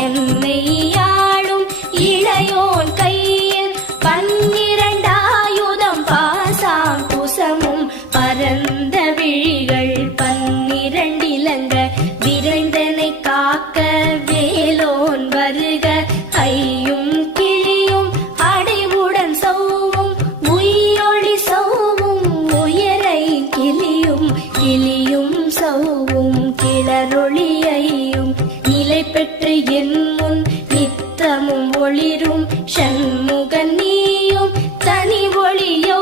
என்னை ஆளும் இளையோன் கையில் 12 பாசாம் குசமும் பரந்த விழிகள் 12 இலங்க விரைந்தனை காக்க வேலோன் வருக ஐயும் கிளியும் அடைவுடன் சௌவும் உயிரொளி சௌவும் உயரை கிளியும் கிளியும் சௌவும் கிளரொளியையும் நிலை பெற்று என் முன் நித்தமும் ஒளிரும் சண்முகன் நீயும் தனி ஒளியோ